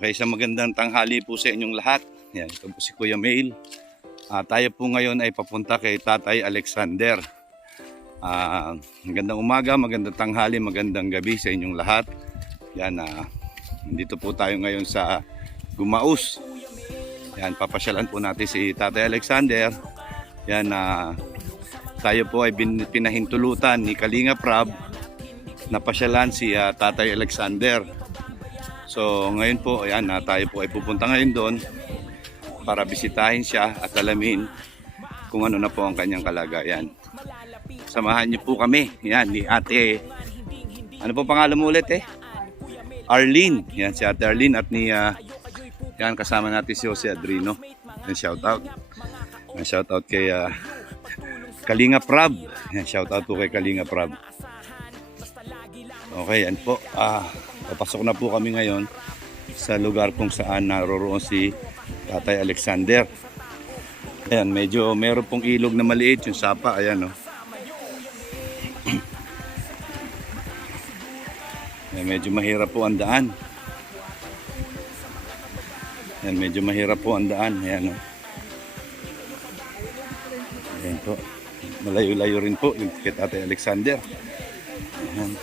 Okay, sa magandang tanghali po sa inyong lahat. Yan, ito po si Kuya Mail. Tayo po ngayon ay papunta kay Tatay Alexander. Magandang umaga, magandang tanghali, magandang gabi sa inyong lahat. Yan, nandito po tayo ngayon sa Gumaus. Yan, papasyalan po natin si Tatay Alexander. Yan, tayo po ay pinahintulutan ni Kalinga Prab na pasyalan si Tatay Alexander. So ngayon po, ayan, tayo po ay pupunta ngayon doon para bisitahin siya at alamin kung ano na po ang kanyang kalagayan. Samahan niyo po kami, yan, ni Ate, ano po pangalan mo ulit Arlene, yan si Ate Arlene at ni, yan, kasama natin si Jose Adrino. Yan, shout out kay Kalinga Prab, yan, shout out po kay Kalinga Prab. Okay, yan po, papasok na po kami ngayon sa lugar kung saan naroroon si Tatay Alexander. Ayan, medyo meron pong ilog na maliit yung sapa, ayan o. Ayan, medyo mahirap po ang daan. Ayan, medyo mahirap po ang daan, ayan o. Ayan po, malayo-layo rin po yung kay Tatay Alexander. Ayan.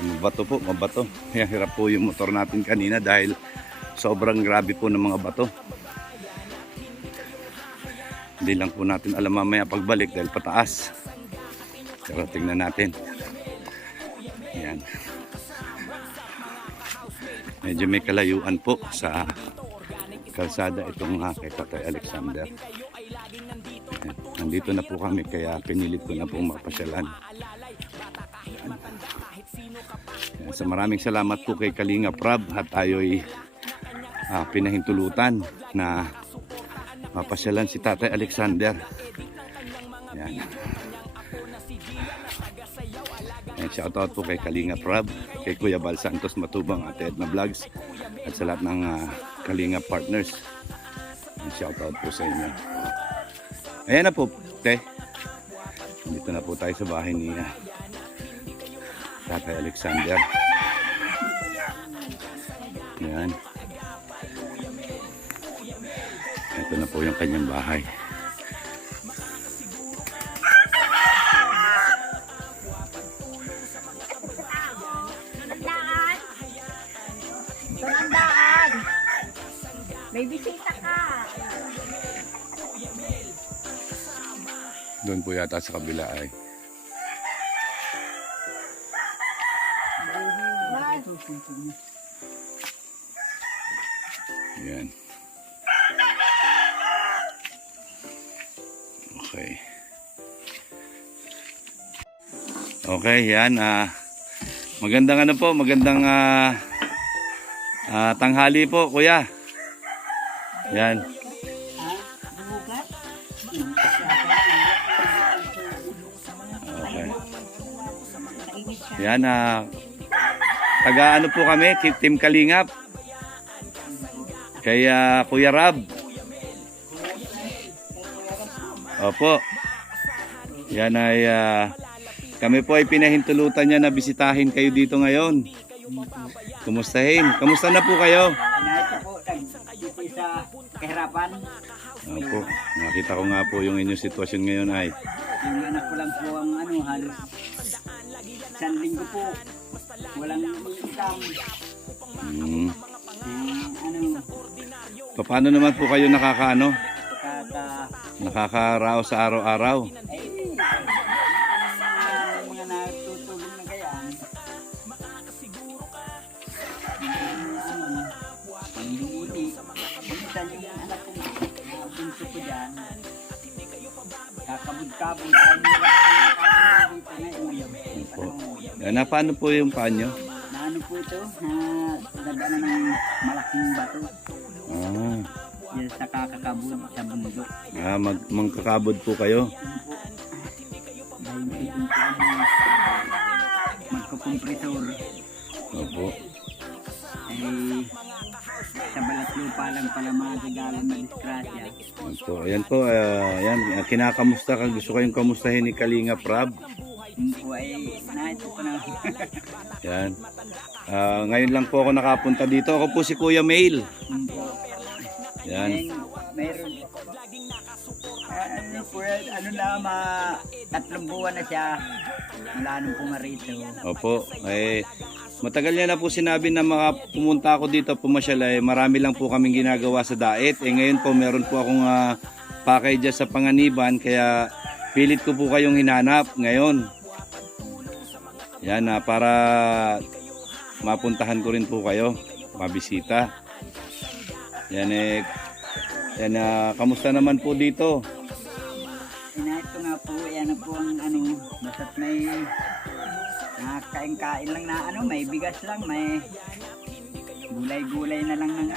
Mabato po, mabato. Kaya hirap po yung motor natin kanina dahil sobrang grabe po ng mga bato. Hindi lang po natin alam mamaya pagbalik dahil pataas. Pero tingnan natin. Ayan. Medyo may kalayuan po sa kalsada itong kay Tatay Alexander. Ayan. Nandito na po kami kaya pinilit ko na po mapasyalan. So maraming salamat po kay Kalinga Prab at tayo'y pinahintulutan na mapasyalan si Tatay Alexander. Yan. Shoutout po kay Kalinga Prab, kay Kuya Bal Santos Matubang, Ate Edna Vlogs at sa lahat ng Kalinga partners. Shoutout po sa inyo. Ayan na po, dito na po tayo sa bahay ni Tatay Alexander. Yan. Ito na po yung kanyang bahay. Tumandaan! May bisita ka! Doon po yata sa kabila ay. Yan. Okay. Okay, yan. Magandang ano po, magandang tanghali po, kuya. Yan. Okay. Yan, taga ano po kami, Team Kalingap. Kaya Kuya Rab. Opo. Yan ay kami po ay pinahintulutan niya na bisitahin kayo dito ngayon. Kumustahin? Kamusta na po kayo? Ito po, dito sa kahirapan. Opo. Nakita ko nga po yung inyong sitwasyon ngayon ay. Yung anak ko lang po ang halos isang linggo po. Walang income. Paano naman po kayo nakakaraos sa araw-araw? Mga natutulong na kayaan. Panghihingi. Minsan yung anak ko, bunso ko dyan. Kakabod-kabod. Paano po yung panyo? Ano po ito? Dadaanan ng malaking bato. Yan sa kakakabod sa bundok. Magkakabod po kayo? Dahil magkukompresor. Opo. Sa balat lupa lang pala magagaling na disgrasya. Opo. Ayan po, ayan, kinakamusta ka. Gusto kayong kamustahin ni Kalinga Prab? Yung po ay ito ko na. Yan. Ngayon lang po ako nakapunta dito. Ako po si Kuya Mail. Yung po. Yan. Meron. Ano po, ano na, 3 buwan na siya. Wala nang pumarito. Opo. Matagal niya na po sinabi na pumunta ako dito pumasyal. Marami lang po kaming ginagawa sa Daet. Ngayon po meron po akong package dyan sa Panganiban. Kaya pilit ko po kayong hinanap ngayon. Yan, para mapuntahan ko rin po kayo. Mabisita. Yan yan, kamusta naman po dito? Ito nga po, yan na po ang basta't may kain-kain lang na may bigas lang, may gulay-gulay na lang ng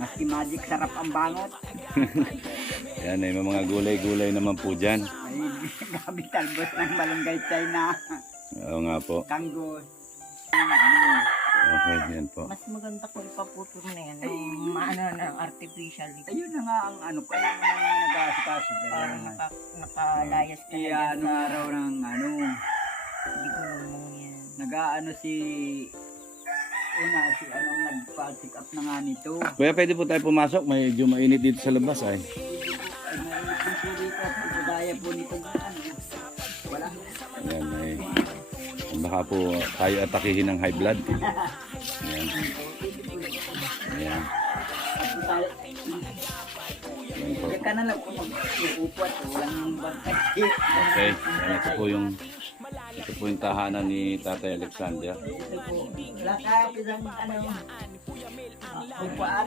maski magic sarap ang bangot. Yan, may mga gulay-gulay naman po dyan. Ay, gabi talbos ng malunggay China. Oo nga po. Kanggos. Okay, yan po. Mas maganda ko ipaputol na yan. Ng artificial. Ayun na nga ang ko, yung nag-asikaso. Parang nakalayas ka na dyan sa araw ng digong mo yan. si nagpa-check up na nga nito. Kuya, pwede po tayo pumasok. Medyo mainit dito sa labas ay. Ay, may po dito at gaya po nito wala. Ayan, baka po tayo atakihin ng high blood. Ayan. Ayan. Ayan po. Kaya ka na lang po mag-uupo at walang bantay. Okay, ayan, ito po yung tahanan ni Tatay Alexander. Ito po, lakad ng upaan.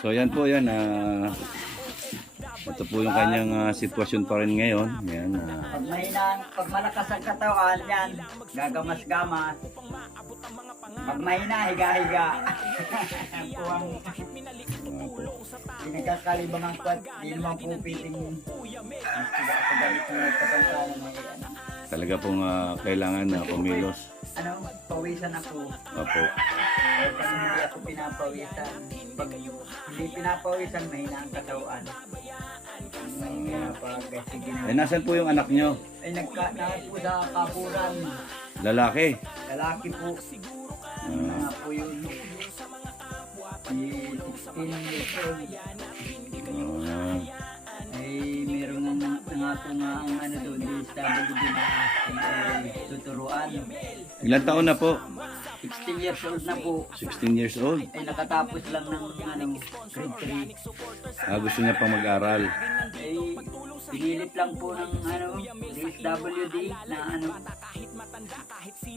So yan po yan. Ito po yung kanyang sitwasyon pa rin ngayon. Yan. Pag malakas ang katawan, yan, gagamas-gamas. Pag mahina, higa-higa. Po ang pinagkakalibang ang kwat, di naman po piting sa galit ng kapansanan may Talaga pong kailangan na kumilos. pawisan ako. Opo. Pag hindi ako pinapawisan, pag hindi pinapawisan, mahina ang katawan. Nasan po yung anak nyo? Ay nagka po sa kapuran. Lalaki? Lalaki po. Nga po yun. Si 16 years old. Ay meron nga po nga ang doon, DSWD na tuturuan. Ilan taon na po? 16 years old na po. 16 years old. Ay nakatapos lang ng grade 3. Gusto niya pang mag-aral. Ay pinilit lang po ng DSWD na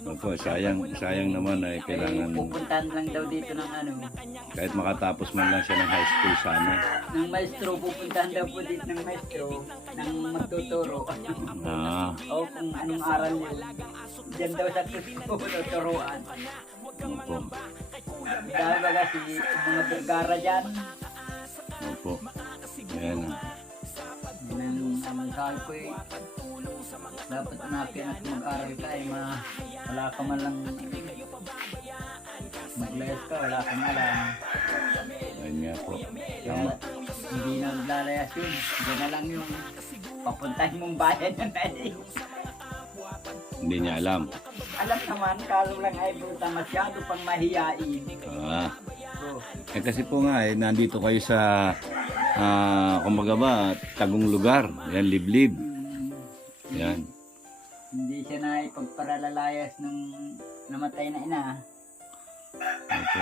Opo, sayang naman ay kailangan pupuntahan lang daw dito ng kahit makatapos man lang siya ng high school sana. ng maestro, pupuntahan daw po dito ng maestro ng magtuturo. O kung anong aral niyo. Diyan daw sa tuturuan. Opo. Dahil baga si mga Vergara dyan. Opo. Ayan. Ang sabi ko dapat natin at mag-aral ka wala ka man lang maglayas ka, wala kang alam. Ayun nga po. Kaya hindi na maglalayas yun. Diyan na lang yung papuntahin mong bayan na Hindi niya alam. Alam naman, kalo lang ay buta masyado pang mahiyain. So, Kasi po nga nandito kayo sa kumbaga ba, tagong lugar. Yan, liblib. Yan. hindi siya na ipagparalalayas nung namatay na ina. Opo.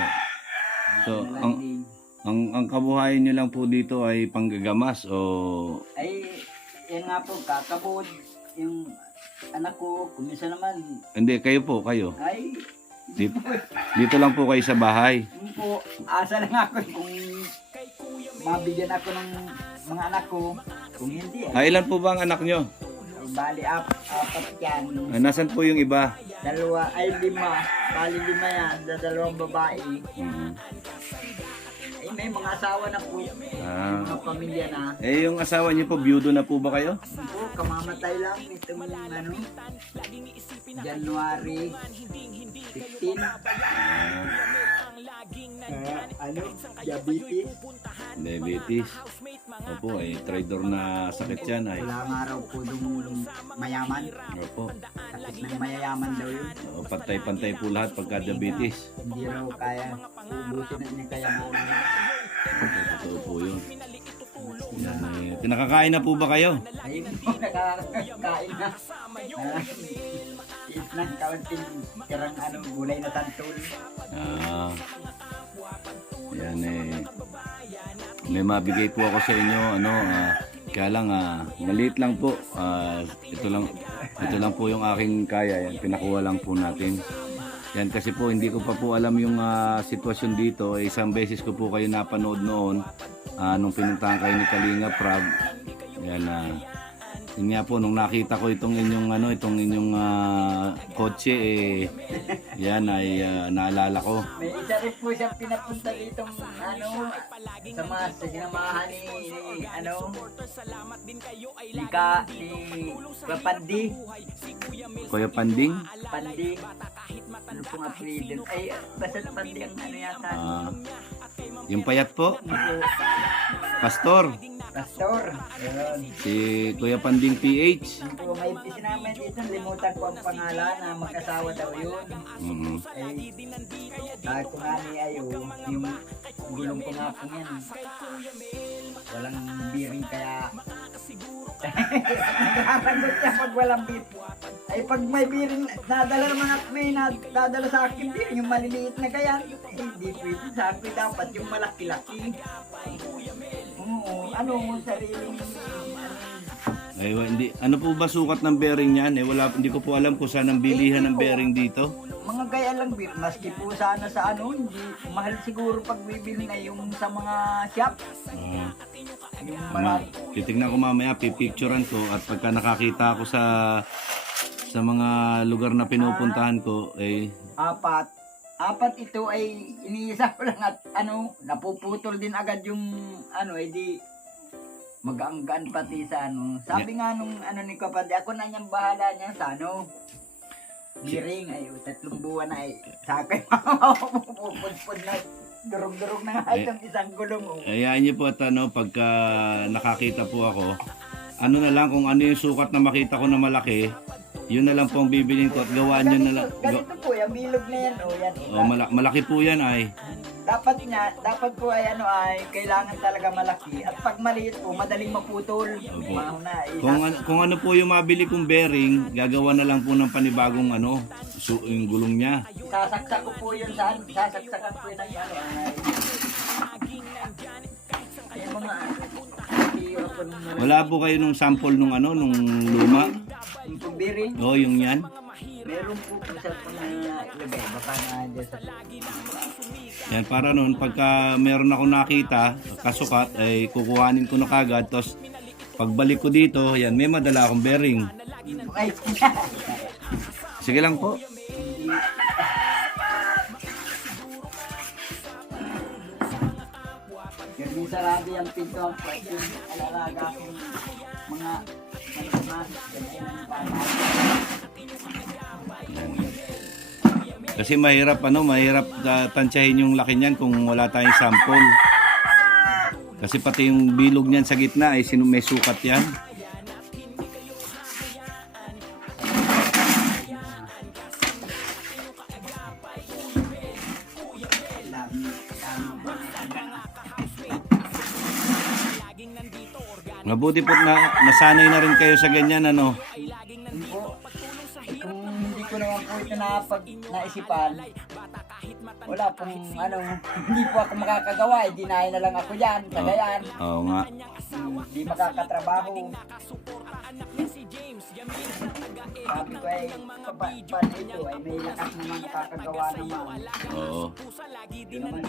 So, Wala lang din. ang kabuhayan niyo lang po dito ay panggagamas o Ay, yan nga po, kakabod. Yung anak ko, kumisa naman. hindi, kayo po, kayo. Ay, Dito lang po kayo sa bahay. yun po, asa lang ako kung mabigyan ako ng mga anak ko. Kung hindi, Ilan po ba ang anak nyo? bali apat yan. Nasaan po yung iba? 2 ay 5. Bali 5 yan, sa 2 babae. Ay, may mga asawa na po. Mga pamilya na. Yung asawa niyo po, byudo na po ba kayo? Yun po, kamamatay lang itong January 15. Diabetes. Diabetes. Opo, ay traidor na sakit yan ay. Wala nga raw po dung mayaman. Opo. Sakit ng mayayaman daw yun. O, pantay-pantay po lahat pagka diabetes. Hindi raw kaya. Ubusin na niya kaya Opo, totoo po yun. Yan, eh. Pinakakain na po ba kayo? ayun po, nakakain na. Is na kaunting tirang gulay na tantol. Ah, yan eh. May mabigay po ako sa inyo, kaya lang, maliit lang po. Ito lang po yung aking kaya. Yan, pinakuha lang po natin. Yan kasi po, hindi ko pa po alam yung sitwasyon dito. Isang beses ko po kayo napanood noon, nung pinuntahan kayo ni Kalinga Prab. Yan, yun nga po, nung nakita ko itong inyong kotse, yan ay naalala ko. May isa rin po siyang pinapunta dito sa mga sinamahan ni Pandi. Kuya Panding? Pandi. Ano pong apelido? Ay, basta Pandi ang yata. Yung payat po? Opo. Pastor. Pastor. Ayun. Si Kuya Panding PH. Yung po, may sinama dito, limutan ko ang pangalan na mag-asawa daw yun. Mhm. Dahil ko nga ni Ayo, yung gulong ko nga po yan. Walang bearing kaya. Nagharangot niya pag walang bearing. Ay pag may bearing, nadala naman at may nadala sa akin bearing, yung maliliit na kaya. Hindi pwede, sabi dapat yung malaki-laki. Oo, sariling. Ay, hindi. Ano po ba sukat ng bearing niyan? Hindi ko po alam kung saan ang bilihan ng bearing dito. Mga gaya lang beer, maski po sana sa hindi mahal siguro pag bibili na yung sa mga shop. Yung Titignan ko mamaya, pipicturean ko at pagka nakakita ako sa mga lugar na pinupuntahan ko, apat ito ay iniisa ko lang at napuputol din agad yung di mag-anggan pati sa Sabi nga nung ni kapatid, ako na niyang bahala niya sa biring, 3 buwan na sa akin, pupudpud na, durog-durog na nga itong isang gulong. Ayaan niyo po at pagka nakakita po ako, na lang kung ano yung sukat na makita ko na malaki, yun na lang po ang bibilin ko at gawaan nyo na lang. Ganito po, yung bilog na yan, yan. Malaki po yan ay. Dapat po ay kailangan talaga malaki. At pag maliit po, madaling maputol. Opo. Kung ano po yung mabili kong bearing, gagawa na lang po ng panibagong yung gulong niya. Sasaksak ko po yun sasaksakan po yun ng ay mga Wala po kayo nung sample nung nung luma? yung bearing. Oo, yung yan. Meron po sa ilagay. Baka na dyan sa Yan, para noon, pagka meron ako nakita, kasukat, ay kukuhanin ko na kagad. Tapos, pagbalik ko dito, yan, may madala akong bearing. ay, Sige lang po. yung sarado yung pinto ang pwede. Alalaga akong mga mas ganyan ang pangalan. Kasi mahirap tansyahin yung laki niyan kung wala tayong sample. Kasi pati yung bilog niyan sa gitna ay may sukat yan. Mabuti po na nasanay na rin kayo sa ganyan Kung hindi ko naman po ito naisipan, wala pong hindi po ako makakagawa, dinahin na lang ako dyan, kagayan. Oo nga. Hindi makakatrabaho. Sabi ko paano ito may lakas naman makakagawa naman. Oo. Hindi naman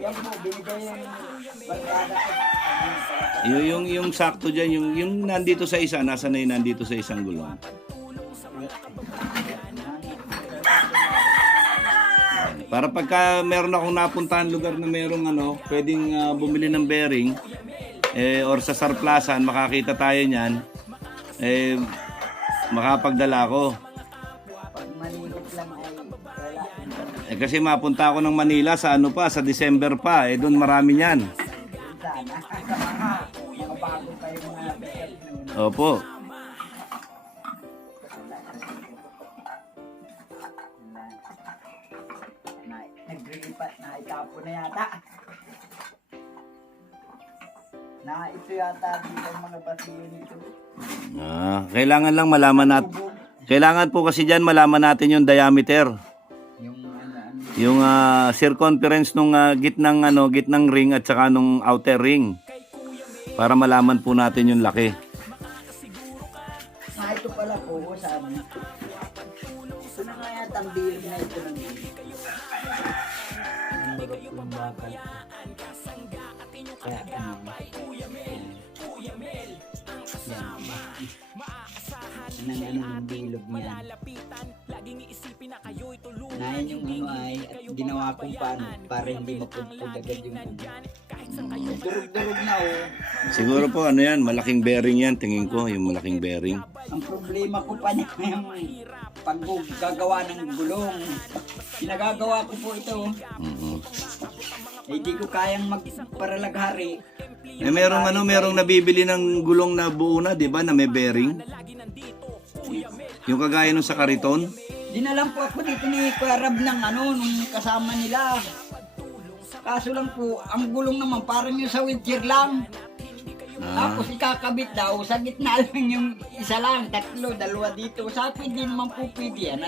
yan po, binigay yung barkada ko. Yung sakto dyan, yung nandito sa isa, nasa na yung nandito sa isang gulong. Para pagka meron akong napuntahan lugar na merong pwedeng bumili ng bearing, or sa surplusan, makakita tayo niyan, makapagdala ko. Pag maliit lang ay wala. kasi mapunta ako ng Manila sa ano pa, sa December pa. Eh, doon marami niyan. Sana. Mga bago kayo mga bigat noon. Opo. Nagrilipat na itapo na yata. Na ito yata dito ang mga basiyo nito. Kailangan lang malaman natin. Kailangan po kasi diyan malaman natin yung diameter. Yung Yung circumference nung gitnang ring at saka nung outer ring. Para malaman po natin yung laki. ito pala po sa amin. Ito na nga yata ang bilog na ito ng bakal. Kaya yan. Ang bilog niya. Nahin yung ay at ginawa kong paano para hindi mapudpud agad yung durug-durug na Siguro po ano yan, malaking bearing yan. Tingin ko yung malaking bearing. Ang problema ko pa niya yung paggagawa ng gulong. Pinagagawa ko po ito. Hindi ko kayang magparalaghari. Merong nabibili ng gulong na buo na, 'di ba, na may bearing. Yung kagaya nung sa kariton. Dinalang po ako dito ni Kuya Rab ng nung kasama nila. Kaso lang po, ang gulong naman parang yung sa wheelchair lang. Tapos ikakabit daw, sa gitna lang yung isa lang, tatlo, dalawa dito. Sa akin din naman po pwede yan.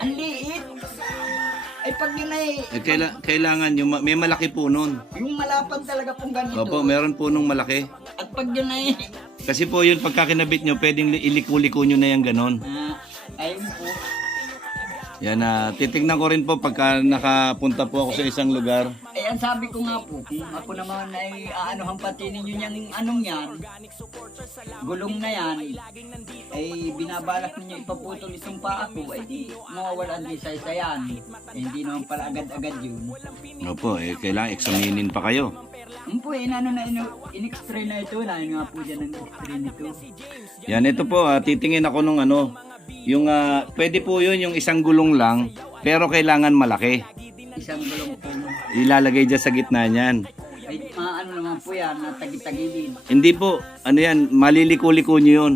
Ang liit. Ay pag yun ay... Kailangan yung may malaki po nun. Yung malapad talaga pong ganito. Opo, meron po nung malaki. At pag yun ay... Kasi po yun, pagka kinabit nyo, pwedeng iliko-liko nyo na yung ganon. Ayun po. Yan titignan ko rin po pagka nakapunta po ako sa isang lugar. Ay, ang sabi ko nga po, kung ako naman ay aanuhan pati ninyo niyang anong yan, gulong na yan, ay binabalak ninyo ipaputol itong paa ko, ay di mawawalan din sa isa yan. Eh, hindi naman pala agad-agad yun. Opo, kailangan examinin pa kayo. Po, in-x-ray na ito, na nga po dyan ang x-ray nito. Yan, ito po, titingin ako nung yung pwede po yun yung isang gulong lang, pero kailangan malaki. Isang gulong po. Ilalagay dyan sa gitna niyan. Ay, naman po yan, natagit-tagilid. Hindi po, yan, maliliko-liko nyo yun.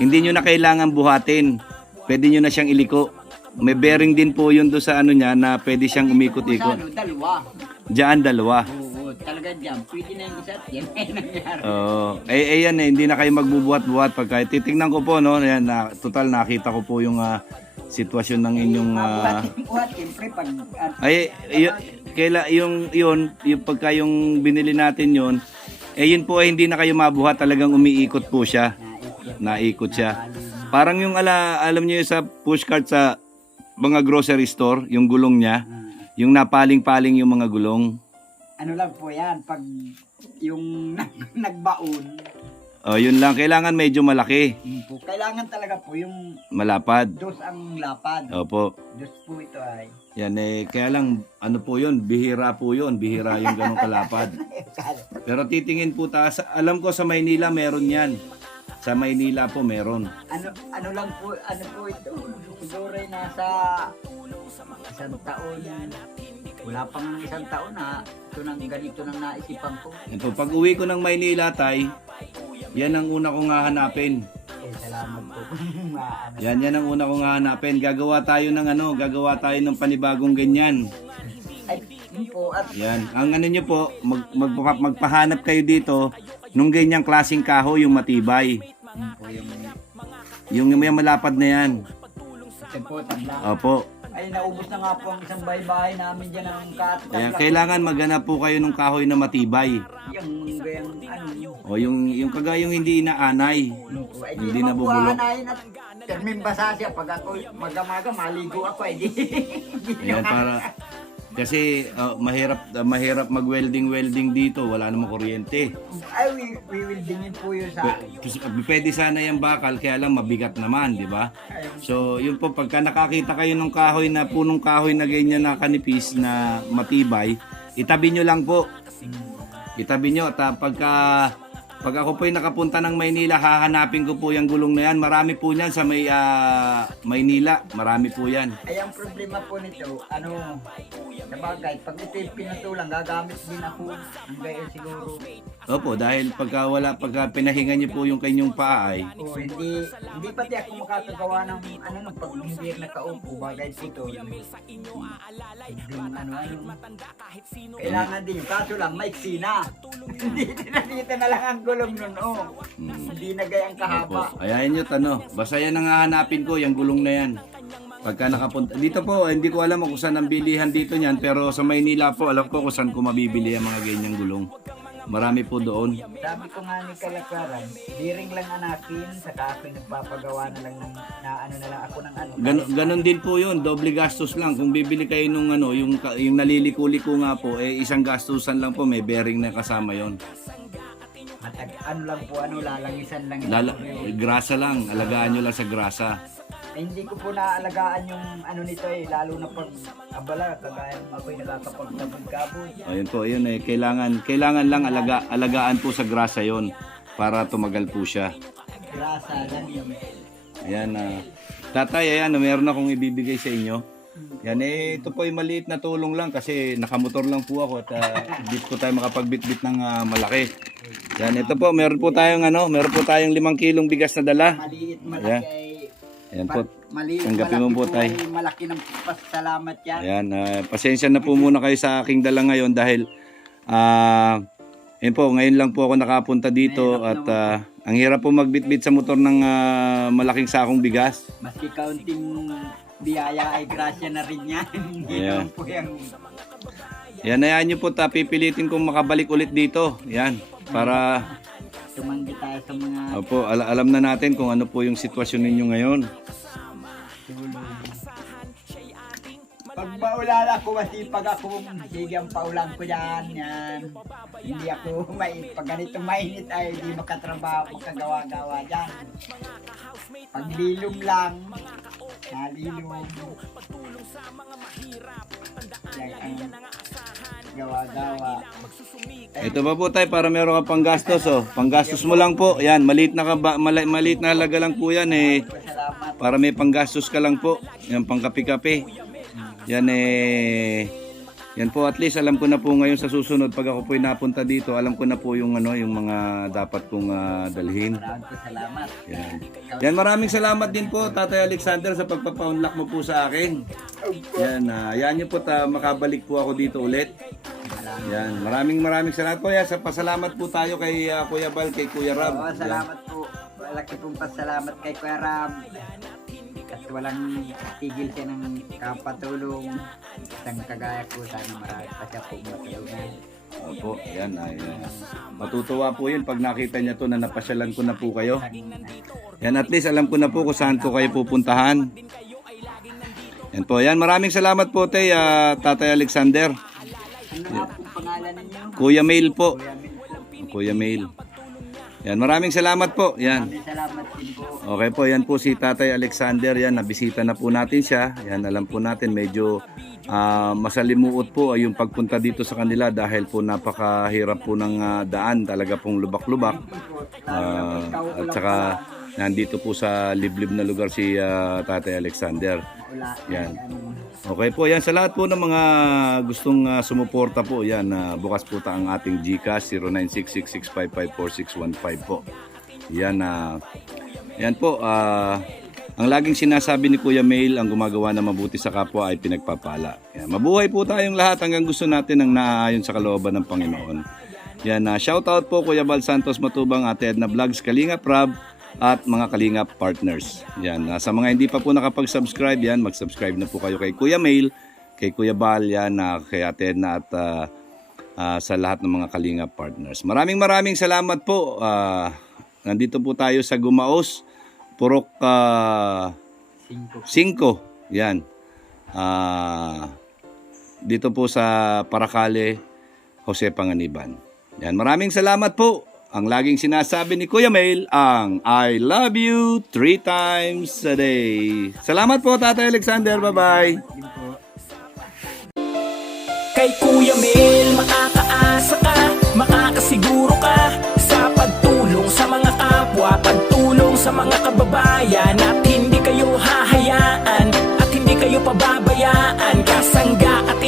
Hindi nyo na kailangan buhatin. Pwede nyo na siyang iliko. May bearing din po yun doon sa niya na pwede siyang umikot-ikot. Dalawa. Diyan, dalawa. Oo, talaga dyan. Pwede na yung isa at yan ay nangyari. Yan hindi na kayo magbubuhat-buhat pagka titingnan ko po yan total nakita ko po yung sitwasyon ng inyong buhat siyempre pag yung pagka yung binili natin yun yun po ay hindi na kayo mabuhat, talagang umiikot po siya. Naikot siya. Parang yung alam niyo sa pushcart sa mga grocery store, yung gulong niya, yung napaling-paling yung mga gulong. Ano lang po yan, pag yung nagbaon. Yun lang, kailangan medyo malaki. Po. Kailangan talaga po yung malapad. Dos ang lapad. Opo. Dos po ito ay. Yan kaya lang, ano po yun, bihira yung ganong kalapad. Pero titingin po taas, alam ko sa Maynila meron yan. Sa Maynila po meron. Ano lang po, ito, siguro ay nasa isang taon. Wala pang isang taon na ito nang ganito nang naisipan ko. Ito, pag uwi ko ng Maynila, tay, yan ang una kong hahanapin. Salamat po. Yan ang una kong hahanapin. Gagawa tayo ng panibagong ganyan. Ay, po. At yan. Ang nyo po, magpahanap kayo dito nung ganyang klaseng kahoy, yung matibay. Yung may malapad na yan. Opo. Ay, naubos na nga po ang isang bahay-bahay namin dyan ng Kaya kailangan maghanap po kayo ng kahoy na matibay. Yung gayang O yung kagayong hindi inaanay. Hindi na bubulok. Termin basa siya pag ako magamaga maligo ako di. Ayan, para kasi mahirap mag-welding dito, wala namang kuryente. Ay, weldingin po yun sa Pwede sana yung bakal, kaya lang mabigat naman, di ba? So, yun po, pagka nakakita kayo ng kahoy na punong kahoy na ganyan na kanipis na matibay, itabi nyo lang po. Itabi nyo, at pagka Pag ako po'y nakapunta ng Maynila, hahanapin ko po yung gulong na yan. Marami po yan sa may Maynila. Marami po yan. Ay, ang problema po nito, sabagay, pag ito'y pinutulang, gagamit din ako. Ang gayon siguro. Opo, dahil pagka pinahinga niyo po yung kanyang paa ay, O, hindi pati ako makakagawa ng pag hindi nakaupo, bagay po ito. Kailangan din, kaso lang, maiksi na. Dito na lang ang gulong nun, Hindi na gayang kahaba. opo. Ayayin niyo basta yan ang hahanapin ko, yung gulong na yan. Pagka nakapunta, dito po, hindi ko alam kung saan ang bilihan dito niyan, pero sa Maynila po, alam ko kung saan ko mabibili ang mga ganyang gulong. Marami po doon. Sabi ko nga ni Kalakaran, biring lang anakin, saka ako nagpapagawa na lang na lang ako ng Ganon din po yun, doble gastos lang. Kung bibili kayo nung yung naliliko-liko nga po, isang gastusan lang po, may bearing na kasama yon. Lalangisan lang. Grasa lang, alagaan nyo lang sa grasa. Hindi ko po naalagaan yung nito lalo na pag abala, kagaya ako'y nakakapagtabog-kabod. Ayun po, yun kailangan lang alagaan po sa grasa yon para tumagal po siya. Grasa lang yun. Ayan, tatay, meron akong ibibigay sa inyo. Yan, ito po ay maliit na tulong lang kasi nakamotor lang po ako at hindi po tayo makapagbitbit ng malaki. Yan, ito po, meron po tayong 5 kilong bigas na dala. Maliit, malaki Ayan. Ayan po, tanggapin mo po tayo. Malaki ng pasalamat yan. Ayan, pasensya na po muna kayo sa aking dala ngayon dahil yun po, ngayon lang po ako nakapunta dito at ang hirap po magbitbit sa motor ng malaking sakong bigas. Maski kaunting biyaya ay grasya na rin yan. Hindi naman po yan. Yan, hayaan nyo po, pipilitin kong makabalik ulit dito. Yan, para tumanggi tayo sa mga opo, alam na natin kung ano po yung sitwasyon ninyo ngayon. pag maulala ko, masipag ako, sige ang paulan ko yan. Hindi ako, pag ganito mainit ay hindi makatrabaho, makagawa-gawa dyan. Pag lilom lang, nalilom. Yan ang gawa-gawa. Ito pa po tayo para meron ka panggastos. Panggastos mo lang po. Yan, maliit na halaga lang po yan Salamat. para may panggastos ka lang po. Yan, pangkapi-kapi. Yan yan po, at least alam ko na po ngayon sa susunod pag ako po ay napunta dito, alam ko na po yung yung mga dapat kong dalhin. Maraming salamat. Yan. Yan, maraming salamat din po Tatay Alexander sa pagpapa-unlock mo po sa akin. Yan, yan niyo po makabalik po ako dito ulit. Yan, maraming salamat po. Sa pasalamat po tayo kay Kuya Bal, kay Kuya Rab. Oo, salamat po. Malaki pong pasalamat kay Kuya Rab. At walang tigil siya ng kapatulong. Isang kagaya ko, sana marami pa siya pong matulungan. Opo, yan ay matutuwa po yun pag nakita niya to na napasyalan ko na po kayo. Yan, at least alam ko na po kung saan ko kayo pupuntahan. Yan po, yan, maraming salamat po Tatay Alexander. Ano nga pong pangalan ninyo? Kuya Mail po. Kuya Mil. Kuya Mail. Yan, maraming salamat po. Yan. Maraming salamat din po. Okay po, yan po si Tatay Alexander. Yan, nabisita na po natin siya. Yan, alam po natin medyo masalimuot po ay yung pagpunta dito sa kanila dahil po napakahirap po ng daan. Talaga pong lubak-lubak. At saka nandito po sa liblib na lugar si Tatay Alexander. Yan. Okay po, yan sa lahat po ng mga gustong sumuporta po, yan, bukas po ang ating GCash 0966655461 po. Yan, yan po, ang laging sinasabi ni Kuya Mail, ang gumagawa na mabuti sa kapwa ay pinagpapala. Yan, mabuhay po tayong lahat hanggang gusto natin ang naaayon sa kalooban ng Panginoon. Yan, shout out po Kuya Bal Santos Matubang, Ate Edna Vlogs, Kalingap Rab, at mga Kalingap partners. Yan, sa mga hindi pa po nakapag-subscribe, yan, mag-subscribe na po kayo kay Kuya Mail, kay Kuya Bal, yan, kay Ate Edna at sa lahat ng mga Kalingap partners. Maraming salamat po. Nandito po tayo sa Gumaos, Purok 5. Yan. Dito po sa Paracale, Jose Panganiban. Yan, maraming salamat po. Ang laging sinasabi ni Kuya Mail, ang I love you 3 times a day. Salamat po Tatay Alexander. Bye-bye. Kay Kuya Mail, makakaasa ka, makakasiguro ka sa pagtulong.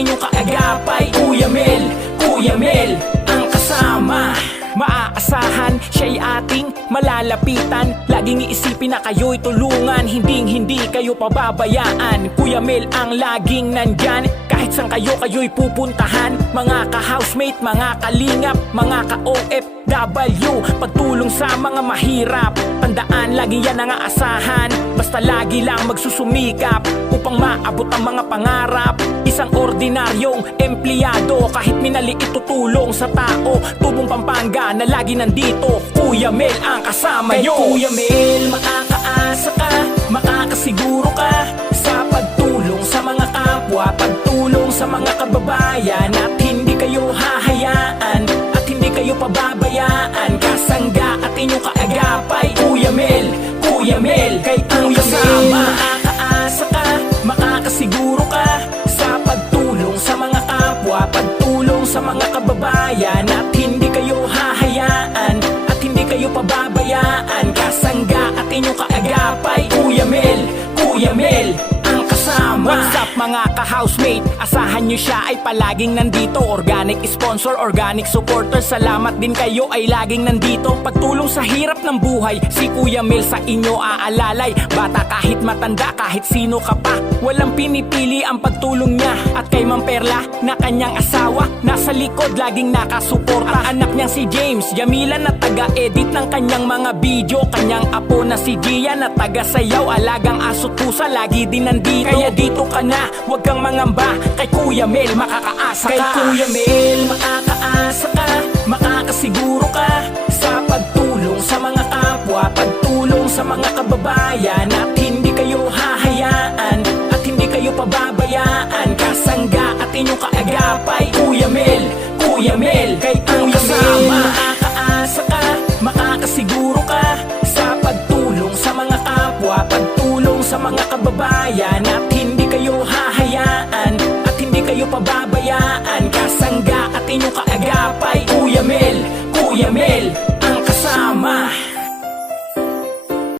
inyong kaagapay. Kuya Mel, ang kasama. Maaasahan, siya'y ating malalapitan. Laging iisipin na kayo'y tulungan, hindi kayo pababayaan. Kuya Mel ang laging nandyan, kahit saan kayo'y pupuntahan. Mga ka-housemate, mga kalingap, mga ka-OFW, pagtulong sa mga mahirap. Tandaan, lagi yan ang aasahan. Basta lagi lang magsusumikap upang maabot ang mga pangarap. Isang ordinaryong empleyado, kahit minaliit tutulong sa tao. Tubong Pampanga na lagi nandito, Kuya Mel ang kasama nyo. Kay Kuya Mel, makakaasa ka, makakasiguro ka sa pagtulong sa mga kapwa, pagtulong sa mga kababayan. At hindi kayo hahayaan, at hindi kayo pababayaan. Kasangga at inyong kaagapay. Kuya Mel, kay Kuya Mel, makakaasa ka, makakasiguro ka sa pagtulong sa mga kapwa, pagtulong sa mga kababayan. At hindi kayo hahayaan, at hindi kayo pababayaan. Kasangga at inyong kaagapay. Kuya Mel, ang kasama. What's up mga ka-housemate? Asahan nyo siya ay palaging nandito. Organic sponsor, organic supporter, salamat din kayo ay laging nandito. Pagtulong sa hirap ng buhay, si Kuya Mel sa inyo aalalay. Bata kahit matanda, kahit sino ka pa, walang pinipili ang pagtulong niya. At kay Ma'am Perla na kanyang asawa, nasa likod laging nakasuporta. Ang anak niyang si James, Jamila na taga-edit ng kanyang mga video. Kanyang apo na si Gia na taga-sayaw, alagang aso't pusa lagi din nandito. Kaya dito ka na, huwag kang mangamba, kay Kuya Mel makakaasa ka. Kay Kuya Mel makakaasa ka, makakasiguro ka sa pagtulong sa mga kapwa, pagtulong sa mga kababayan. At hindi kayo hahayaan, at hindi kayo pababayaan. Kasangga at inyong kaagapay. Kuya Mel, kay Kuya Mel makakaasa ka, makakasiguro ka sa pagtulong sa mga kapwa, pagtulong sa mga kababayan. At hindi kayo hahayaan, at hindi kayo pababayaan. Kasangga at inyong kaagapay. Kuya Mel,